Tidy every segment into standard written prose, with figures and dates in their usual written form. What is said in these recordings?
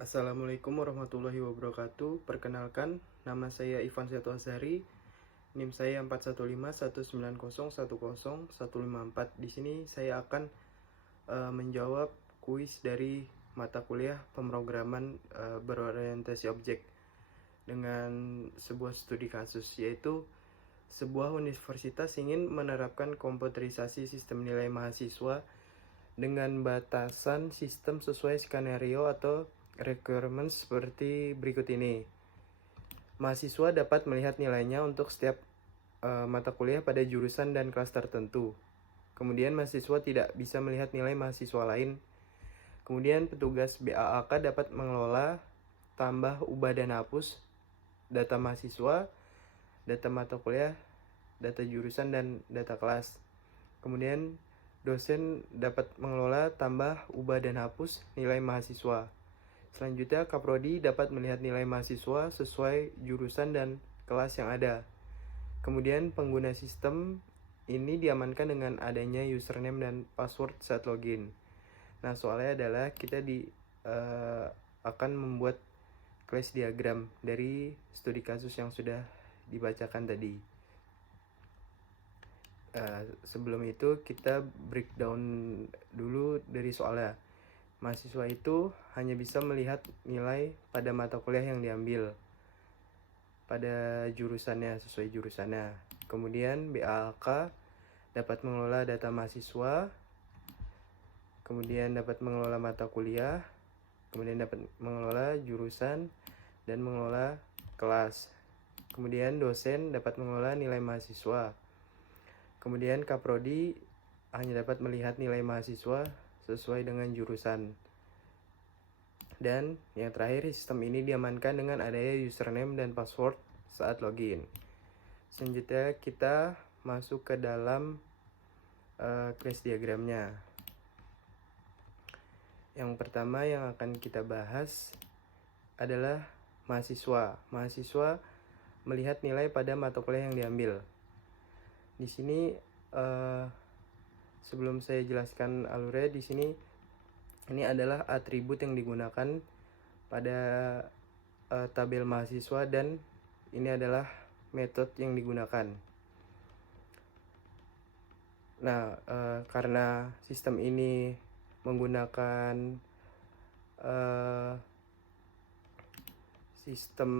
Assalamualaikum warahmatullahi wabarakatuh. Perkenalkan, nama saya Ivan Seto Azhari. NIM saya 41519010154. Di sini saya akan menjawab kuis dari mata kuliah pemrograman berorientasi objek dengan sebuah studi kasus, yaitu sebuah universitas ingin menerapkan komputerisasi sistem nilai mahasiswa dengan batasan sistem sesuai skenario atau requirement seperti berikut ini. Mahasiswa dapat melihat nilainya untuk setiap mata kuliah pada jurusan dan kelas tertentu. Kemudian mahasiswa tidak bisa melihat nilai mahasiswa lain. Kemudian petugas BAAK dapat mengelola, tambah, ubah, dan hapus data mahasiswa, data mata kuliah, data jurusan, dan data kelas. Kemudian dosen dapat mengelola, tambah, ubah, dan hapus nilai mahasiswa. Selanjutnya, Kaprodi dapat melihat nilai mahasiswa sesuai jurusan dan kelas yang ada. Kemudian, pengguna sistem ini diamankan dengan adanya username dan password saat login. Nah, soalnya adalah kita akan membuat class diagram dari studi kasus yang sudah dibacakan tadi. Sebelum itu, kita breakdown dulu dari soalnya. Mahasiswa itu hanya bisa melihat nilai pada mata kuliah yang diambil pada jurusannya, sesuai jurusannya. Kemudian BAK dapat mengelola data mahasiswa, kemudian dapat mengelola mata kuliah, kemudian dapat mengelola jurusan, dan mengelola kelas. Kemudian dosen dapat mengelola nilai mahasiswa. Kemudian Kaprodi hanya dapat melihat nilai mahasiswa sesuai dengan jurusan. Dan yang terakhir, sistem ini diamankan dengan adanya username dan password saat login. Selanjutnya kita masuk ke dalam class diagramnya. Yang pertama yang akan kita bahas adalah mahasiswa. Mahasiswa melihat nilai pada mata kuliah yang diambil. Di sini sebelum saya jelaskan alurnya, di sini ini adalah atribut yang digunakan pada tabel mahasiswa dan ini adalah metode yang digunakan. Nah, karena sistem ini menggunakan sistem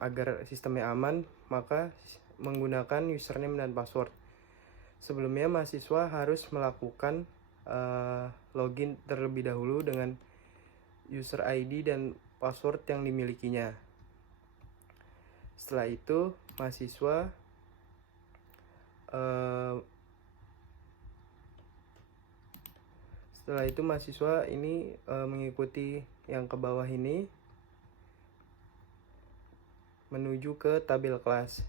agar sistemnya aman, maka menggunakan username dan password. Sebelumnya mahasiswa harus melakukan login terlebih dahulu dengan user ID dan password yang dimilikinya. Setelah itu mahasiswa ini mengikuti yang ke bawah ini menuju ke tabel kelas.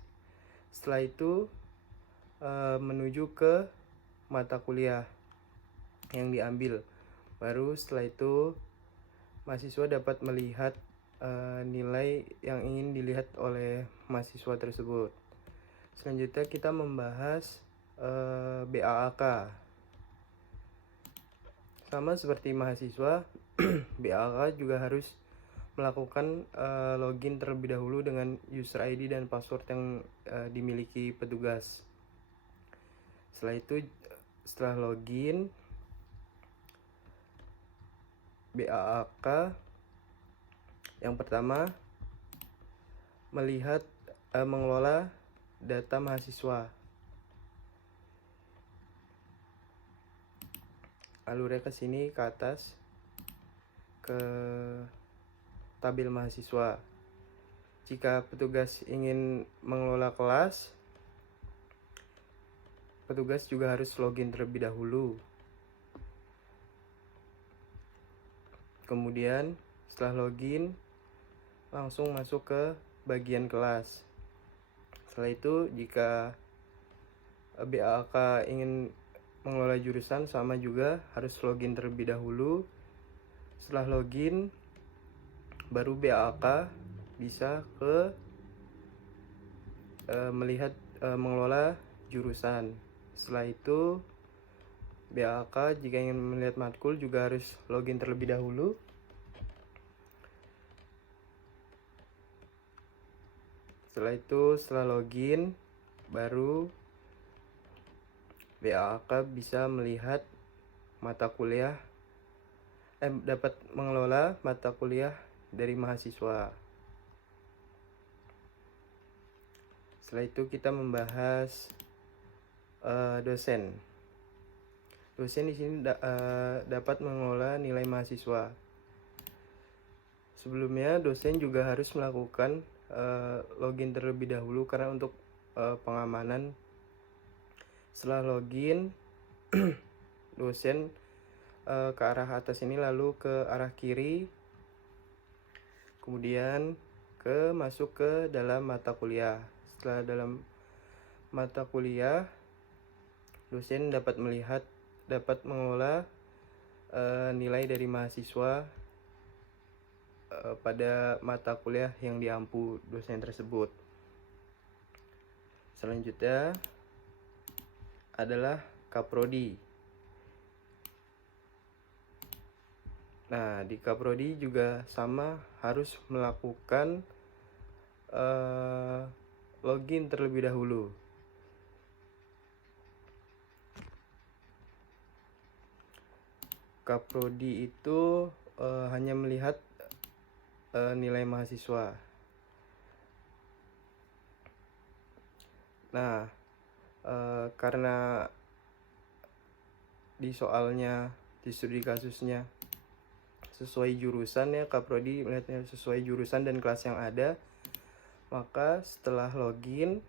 Setelah itu menuju ke mata kuliah yang diambil. Baru setelah itu mahasiswa dapat melihat nilai yang ingin dilihat oleh mahasiswa tersebut. Selanjutnya kita membahas BAAK. Sama seperti mahasiswa, BAAK juga harus melakukan login terlebih dahulu dengan user ID dan password yang dimiliki petugas. Setelah itu, setelah login, BAAK yang pertama melihat mengelola data mahasiswa. Alurnya ke sini, ke atas, ke tabel mahasiswa. Jika petugas ingin mengelola kelas, petugas juga harus login terlebih dahulu. Kemudian setelah login, langsung masuk ke bagian kelas. Setelah itu, jika BAK ingin mengelola jurusan, sama juga harus login terlebih dahulu. Setelah login, baru BAK bisa ke melihat mengelola jurusan. Setelah itu BAK jika ingin melihat matkul juga harus login terlebih dahulu. Setelah itu, setelah login, baru BAK bisa melihat mata kuliah, dapat mengelola mata kuliah dari mahasiswa. Setelah itu kita membahas dosen. Dosen di sini dapat mengelola nilai mahasiswa. Sebelumnya dosen juga harus melakukan login terlebih dahulu karena untuk pengamanan. Setelah login, dosen ke arah atas ini lalu ke arah kiri, kemudian masuk ke dalam mata kuliah. Setelah dalam mata kuliah, dosen dapat mengelola nilai dari mahasiswa pada mata kuliah yang diampu dosen tersebut. Selanjutnya adalah Kaprodi. Nah, di Kaprodi juga sama, harus melakukan login terlebih dahulu. Kaprodi itu hanya melihat nilai mahasiswa. Nah, karena di soalnya, di studi kasusnya sesuai jurusan ya, Kaprodi melihatnya sesuai jurusan dan kelas yang ada, maka setelah login,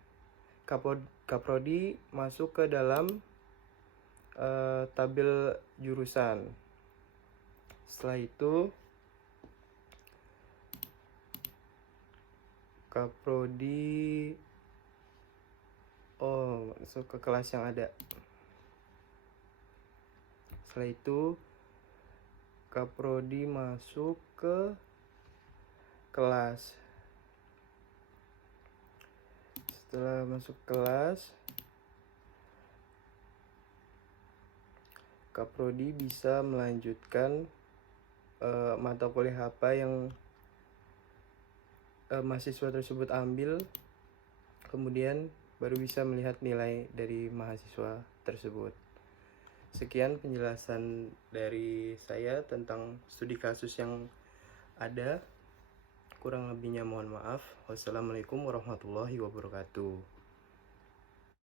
Kaprodi masuk ke dalam tabel jurusan. Setelah itu Kaprodi masuk ke kelas yang ada. Setelah itu Kaprodi masuk ke kelas. Setelah masuk kelas, Kaprodi bisa melanjutkan mata kuliah apa yang mahasiswa tersebut ambil, kemudian baru bisa melihat nilai dari mahasiswa tersebut. Sekian penjelasan dari saya tentang studi kasus yang ada. Kurang lebihnya mohon maaf. Wassalamualaikum warahmatullahi wabarakatuh.